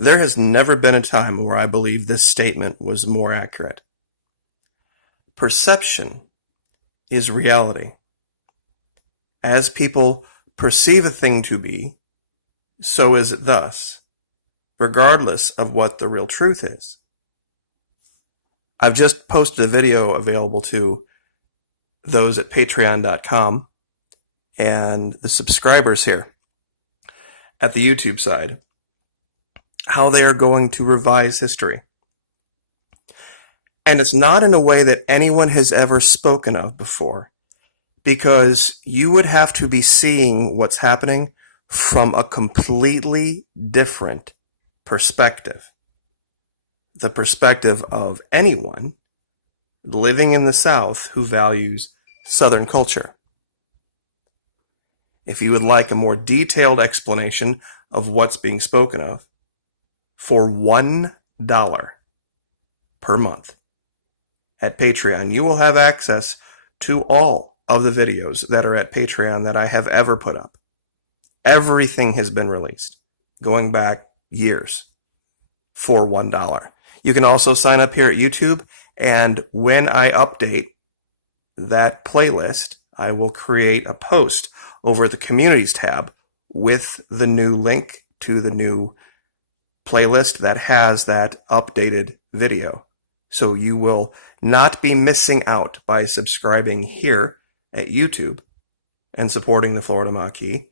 There has never been a time where I believe this statement was more accurate. Perception is reality. As people perceive a thing to be, so is it thus, regardless of what the real truth is. I've just posted a video available to those at patreon.com and the subscribers here at the YouTube side, how they are going to revise history. And it's not in a way that anyone has ever spoken of before, because you would have to be seeing what's happening from a completely different perspective. The perspective of anyone living in the South who values Southern culture. If you would like a more detailed explanation of what's being spoken of, for $1 per month at Patreon, you will have access to all of the videos that are at Patreon that I have ever put up. Everything has been released, going back years, for $1. You can also sign up here at YouTube, and when I update that playlist, I will create a post over at the Communities tab with the new link to the new playlist that has that updated video. So you will not be missing out by subscribing here at YouTube and supporting the Florida Maquis.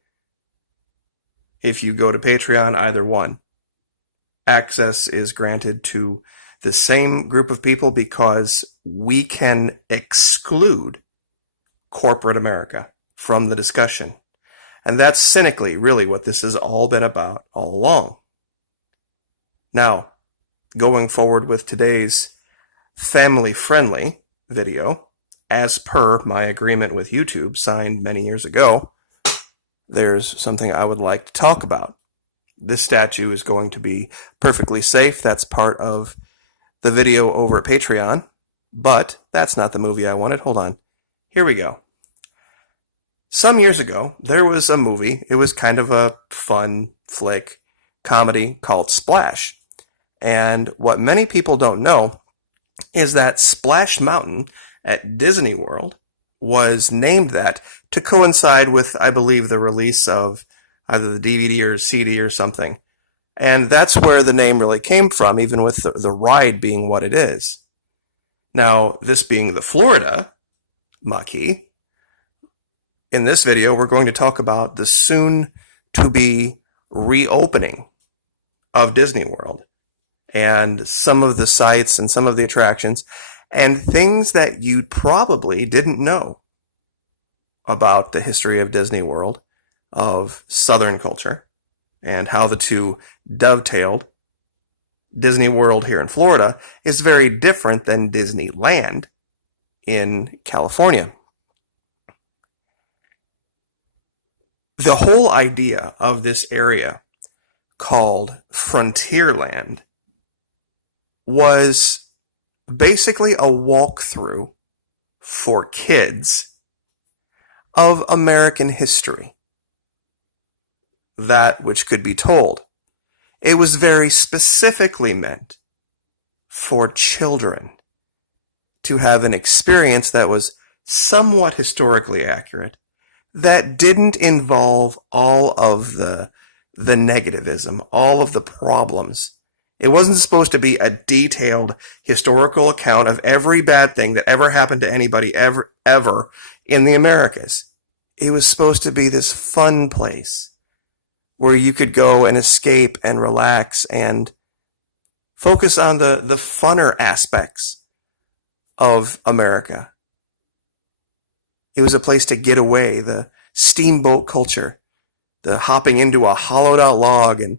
If you go to Patreon, either one, access is granted to the same group of people because we can exclude corporate America from the discussion. And that's cynically really what this has all been about all along. Now, going forward with today's family-friendly video, as per my agreement with YouTube signed many years ago, there's something I would like to talk about. This statue is going to be perfectly safe. That's part of the video over at Patreon, but that's not the movie I wanted. Hold on. Here we go. Some years ago, there was a movie. It was kind of a fun flick comedy called Splash. And what many people don't know is that Splash Mountain at Disney World was named that to coincide with, I believe, the release of either the DVD or CD or something. And that's where the name really came from, even with the ride being what it is. Now, this being the Florida Maquis, in this video, we're going to talk about the soon-to-be reopening of Disney World and some of the sites and some of the attractions and things that you probably didn't know about the history of Disney World, of Southern culture, and how the two dovetailed. Disney World here in Florida is very different than Disneyland in California. The whole idea of this area called Frontierland was basically a walkthrough for kids of American history, that which could be told. It was very specifically meant for children to have an experience that was somewhat historically accurate, that didn't involve all of the negativism, all of the problems. It wasn't supposed to be a detailed historical account of every bad thing that ever happened to anybody ever in the Americas. It was supposed to be this fun place where you could go and escape and relax and focus on the funner aspects of America. It was a place to get away, the steamboat culture, the hopping into a hollowed out log and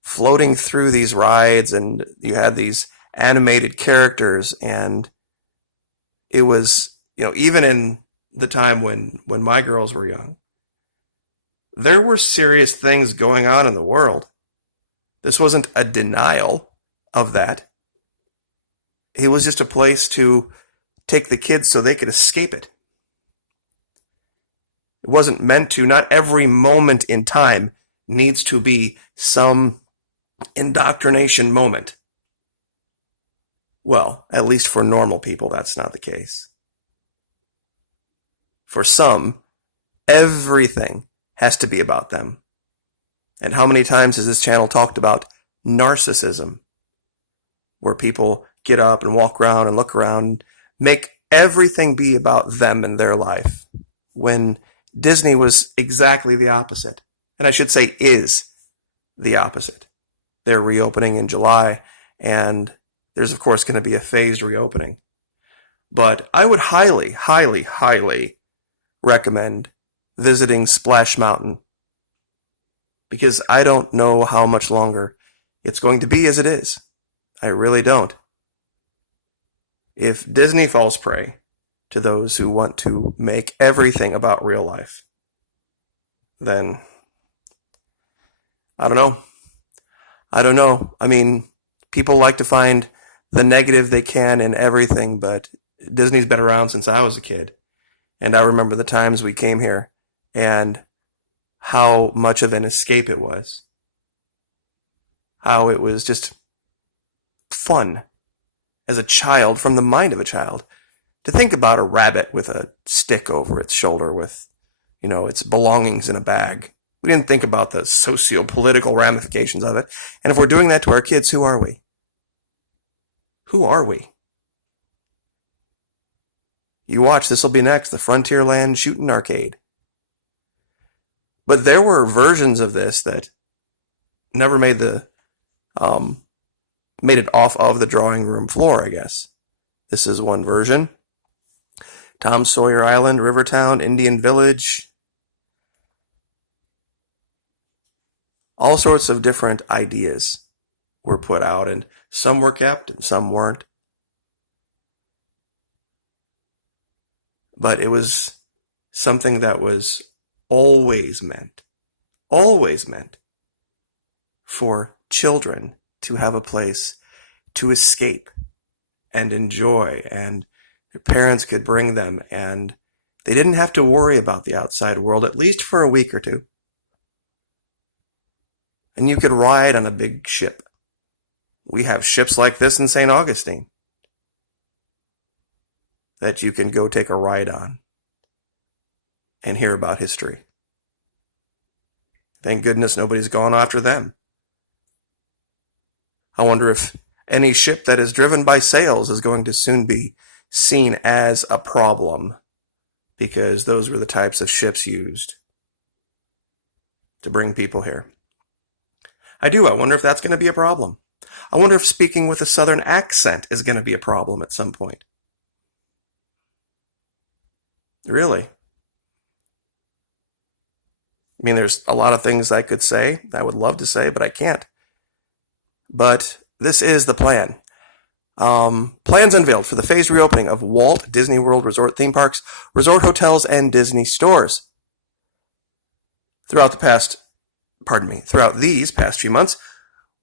floating through these rides, and you had these animated characters, and it was, even in the time when my girls were young, there were serious things going on in the world. This wasn't a denial of that. It was just a place to take the kids so they could escape it. It wasn't meant to. Not every moment in time needs to be some indoctrination moment. Well, at least for normal people, that's not the case. For some, everything has to be about them. And how many times has this channel talked about narcissism, where people get up and walk around and look around, make everything be about them and their life, when Disney was exactly the opposite. And I should say is the opposite. They're reopening in July, and there's, of course, going to be a phased reopening. But I would highly, highly, highly recommend visiting Splash Mountain, because I don't know how much longer it's going to be as it is. I really don't. If Disney falls prey to those who want to make everything about real life, then I don't know. I mean, people like to find the negative they can in everything, but Disney's been around since I was a kid. And I remember the times we came here and how much of an escape it was. How it was just fun as a child, from the mind of a child, to think about a rabbit with a stick over its shoulder with, its belongings in a bag. We didn't think about the socio-political ramifications of it. And if we're doing that to our kids, who are we? Who are we? You watch, this will be next, the Frontierland Shooting Arcade. But there were versions of this that never made it off of the drawing room floor, I guess. This is one version. Tom Sawyer Island, Rivertown, Indian Village. All sorts of different ideas were put out, and some were kept and some weren't. But it was something that was always meant for children to have a place to escape and enjoy, and their parents could bring them, and they didn't have to worry about the outside world, at least for a week or two. And you could ride on a big ship. We have ships like this in St. Augustine that you can go take a ride on and hear about history. Thank goodness nobody's gone after them. I wonder if any ship that is driven by sails is going to soon be seen as a problem, because those were the types of ships used to bring people here. I wonder if that's going to be a problem. I wonder if speaking with a southern accent is going to be a problem at some point. Really. I mean, there's a lot of things I could say, I would love to say, but I can't. But this is the plan. Plans unveiled for the phased reopening of Walt Disney World Resort theme parks, resort hotels, and Disney stores. Throughout these past few months,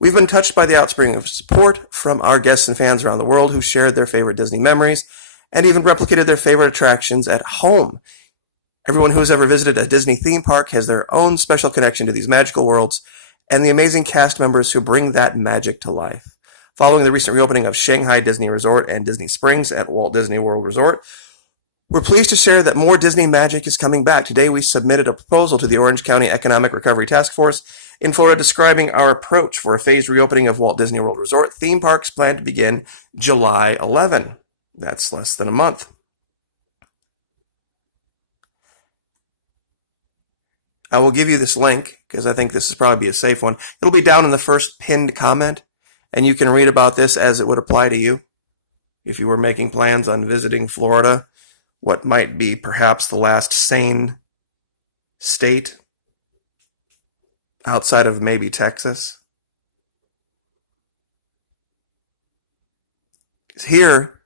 we've been touched by the outspring of support from our guests and fans around the world who shared their favorite Disney memories and even replicated their favorite attractions at home. Everyone who has ever visited a Disney theme park has their own special connection to these magical worlds and the amazing cast members who bring that magic to life. Following the recent reopening of Shanghai Disney Resort and Disney Springs at Walt Disney World Resort, we're pleased to share that more Disney magic is coming back. Today we submitted a proposal to the Orange County Economic Recovery Task Force in Florida describing our approach for a phased reopening of Walt Disney World Resort theme parks planned to begin July 11. That's less than a month. I will give you this link because I think this is probably a safe one. It'll be down in the first pinned comment, and you can read about this as it would apply to you. If you were making plans on visiting Florida, what might be perhaps the last sane state outside of maybe Texas. Here,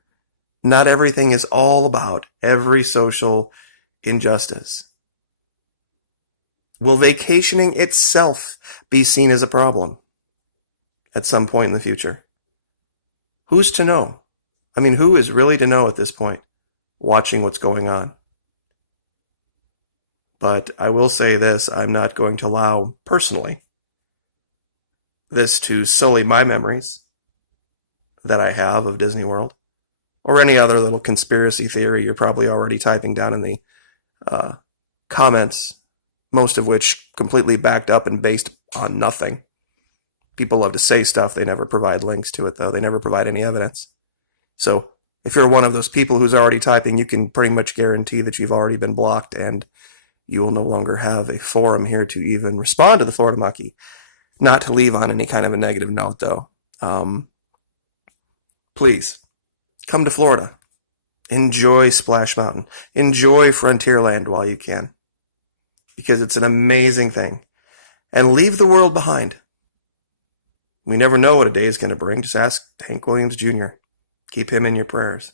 not everything is all about every social injustice. Will vacationing itself be seen as a problem at some point in the future? Who's to know? I mean, who is really to know at this point, watching what's going on? But I will say this, I'm not going to allow, personally, this to sully my memories that I have of Disney World, or any other little conspiracy theory you're probably already typing down in the comments, most of which completely backed up and based on nothing. People love to say stuff, they never provide links to it, though. They never provide any evidence. So if you're one of those people who's already typing, you can pretty much guarantee that you've already been blocked, and you will no longer have a forum here to even respond to the Florida Maki. Not to leave on any kind of a negative note, though. Please, come to Florida. Enjoy Splash Mountain. Enjoy Frontierland while you can, because it's an amazing thing. And leave the world behind. We never know what a day is going to bring. Just ask Hank Williams Jr. Keep him in your prayers.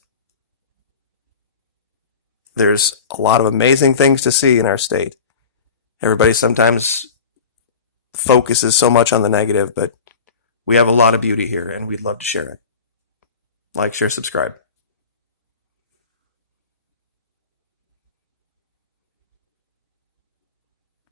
There's a lot of amazing things to see in our state. Everybody sometimes focuses so much on the negative, but we have a lot of beauty here, and we'd love to share it. Like, share, subscribe.